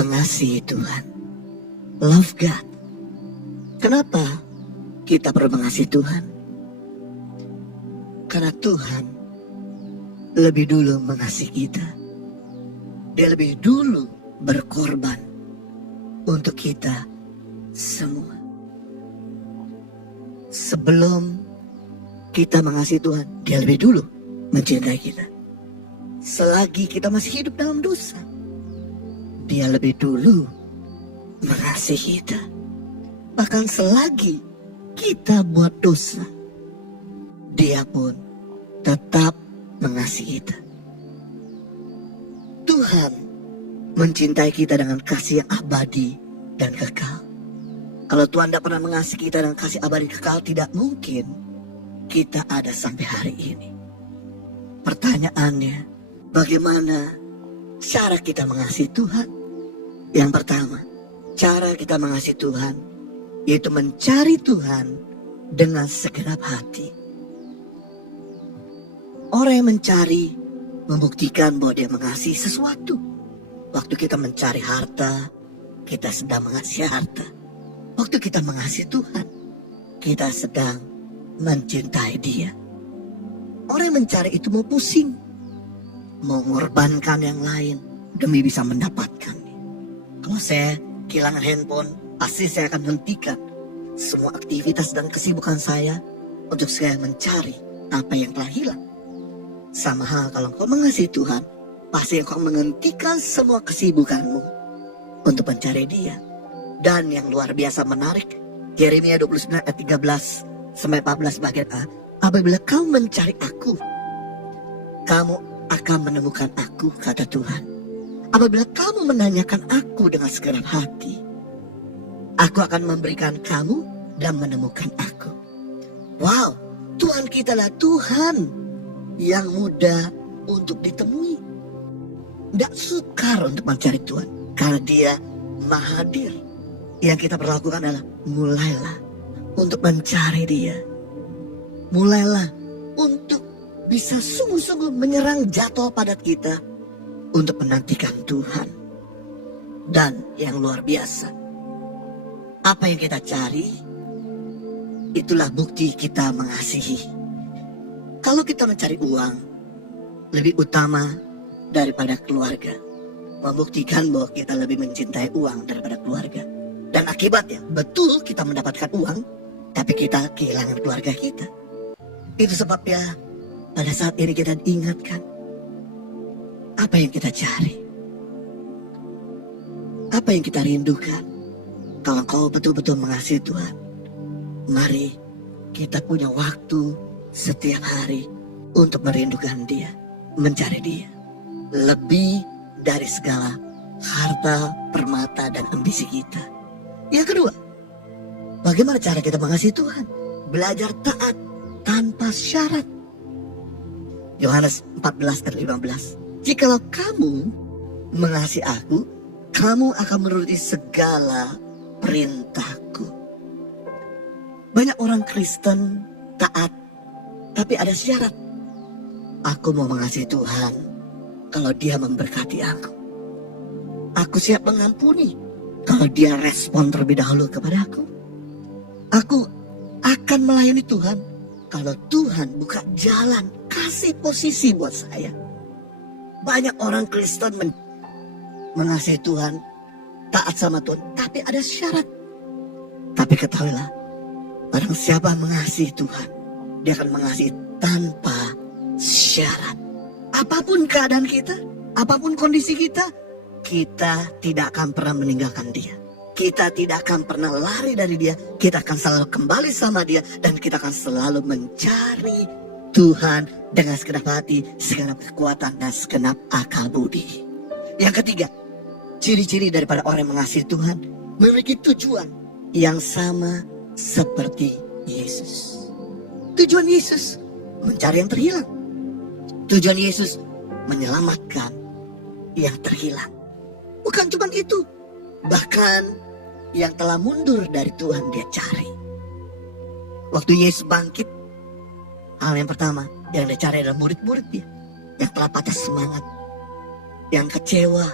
mengasihi Tuhan. Love God. Kenapa kita perlu mengasihi Tuhan? Karena Tuhan lebih dulu mengasihi kita. Dia lebih dulu berkorban untuk kita semua. Sebelum kita mengasihi Tuhan, Dia lebih dulu mencintai kita. Selagi kita masih hidup dalam dosa, Dia lebih dulu mengasihi kita. Bahkan selagi kita buat dosa, Dia pun tetap mengasihi kita. Tuhan mencintai kita dengan kasih yang abadi dan kekal. Kalau Tuhan tidak pernah mengasihi kita dengan kasih abadi kekal, tidak mungkin kita ada sampai hari ini. Pertanyaannya, bagaimana cara kita mengasihi Tuhan? Yang pertama, cara kita mengasihi Tuhan yaitu mencari Tuhan dengan segenap hati. Orang yang mencari membuktikan bahwa dia mengasihi sesuatu. Waktu kita mencari harta, kita sedang mengasihi harta. Waktu kita mengasihi Tuhan, kita sedang mencintai Dia. Orang yang mencari itu mau pusing, mau mengorbankan yang lain demi bisa mendapatkannya. Kalau saya kehilangan handphone, pasti saya akan hentikan semua aktivitas dan kesibukan saya untuk saya mencari apa yang telah hilang. Sama hal kalau kau mengasihi Tuhan, pasti kau menghentikan semua kesibukanmu untuk mencari Dia. Dan yang luar biasa menarik, Yeremia 29 ayat 13 sampai 14 bagian A, apabila kau mencari aku, kamu akan menemukan aku, kata Tuhan. Apabila kamu menanyakan aku dengan segenap hati, aku akan memberikan kamu dan menemukan aku. Wow, Tuhan kita lah Tuhan yang mudah untuk ditemui. Tidak sukar untuk mencari Tuhan, karena Dia Maha Hadir. Yang kita perlu lakukan adalah mulailah untuk mencari Dia. Mulailah untuk bisa sungguh-sungguh menyerang jadwal padat kita untuk menantikan Tuhan. Dan yang luar biasa, apa yang kita cari, itulah bukti kita mengasihi. Kalau kita mencari uang lebih utama daripada keluarga, membuktikan bahwa kita lebih mencintai uang daripada keluarga. Dan akibatnya, betul kita mendapatkan uang, tapi kita kehilangan keluarga kita. Itu sebabnya pada saat ini kita diingatkan, apa yang kita cari? Apa yang kita rindukan? Kalau kau betul-betul mengasihi Tuhan, mari kita punya waktu setiap hari untuk merindukan Dia, mencari Dia. Lebih dari segala harta, permata, dan ambisi kita. Yang kedua, bagaimana cara kita mengasihi Tuhan? Belajar taat tanpa syarat. Yohanes 14 ayat 15. Jikalau kamu mengasihi aku, kamu akan menuruti segala perintahku. Banyak orang Kristen taat, tapi ada syarat. Aku mau mengasihi Tuhan kalau Dia memberkati aku. Aku siap mengampuni kalau Dia respon terlebih dahulu kepada aku. Aku akan melayani Tuhan kalau Tuhan buka jalan, kasih posisi buat saya. Banyak orang Kristen mengasihi Tuhan, taat sama Tuhan, tapi ada syarat. Tapi ketahuilah, barang siapa mengasihi Tuhan, Dia akan mengasihi tanpa syarat. Apapun keadaan kita, apapun kondisi kita, kita tidak akan pernah meninggalkan Dia. Kita tidak akan pernah lari dari Dia. Kita akan selalu kembali sama Dia. Dan kita akan selalu mencari Tuhan dengan segenap hati, segenap kekuatan, dan segenap akal budi. Yang ketiga, ciri-ciri daripada orang yang mengasihi Tuhan, memiliki tujuan yang sama seperti Yesus. Tujuan Yesus mencari yang terhilang. Tujuan Yesus menyelamatkan yang terhilang. Bukan cuma itu, bahkan yang telah mundur dari Tuhan Dia cari. Waktu Yesus bangkit, hal yang pertama yang Dia cari adalah murid-murid Dia yang telah patah semangat, yang kecewa,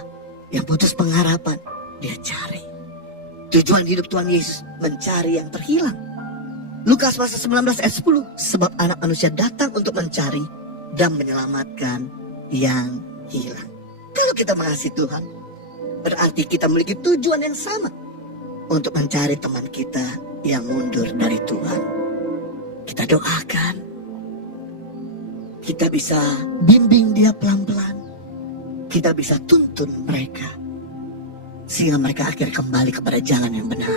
yang putus pengharapan. dia cari. Tujuan hidup Tuhan Yesus mencari yang terhilang. Lukas pasal 19 ayat 10. Sebab anak manusia datang untuk mencari dan menyelamatkan yang hilang. Kalau kita mengasihi Tuhan, berarti kita memiliki tujuan yang sama untuk mencari teman kita yang mundur dari Tuhan. Kita doakan, kita bisa bimbing dia pelan-pelan, kita bisa tuntun mereka sehingga mereka akhirnya kembali kepada jalan yang benar.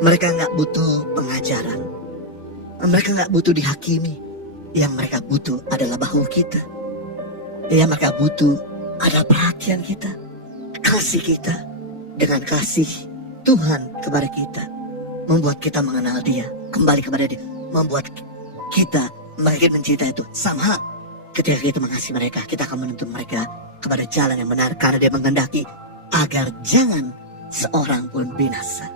Mereka nggak butuh pengajaran, mereka nggak butuh dihakimi. Yang mereka butuh adalah bahu kita. Yang mereka butuh adalah perhatian kita, kasih kita. Dengan kasih Tuhan kepada kita, membuat kita mengenal dia, kembali kepada dia, membuat kita makin mencintai itu. Sama ketika kita mengasihi mereka, kita akan menuntun mereka kepada jalan yang benar, karena dia menghendaki agar jangan seorang pun binasa.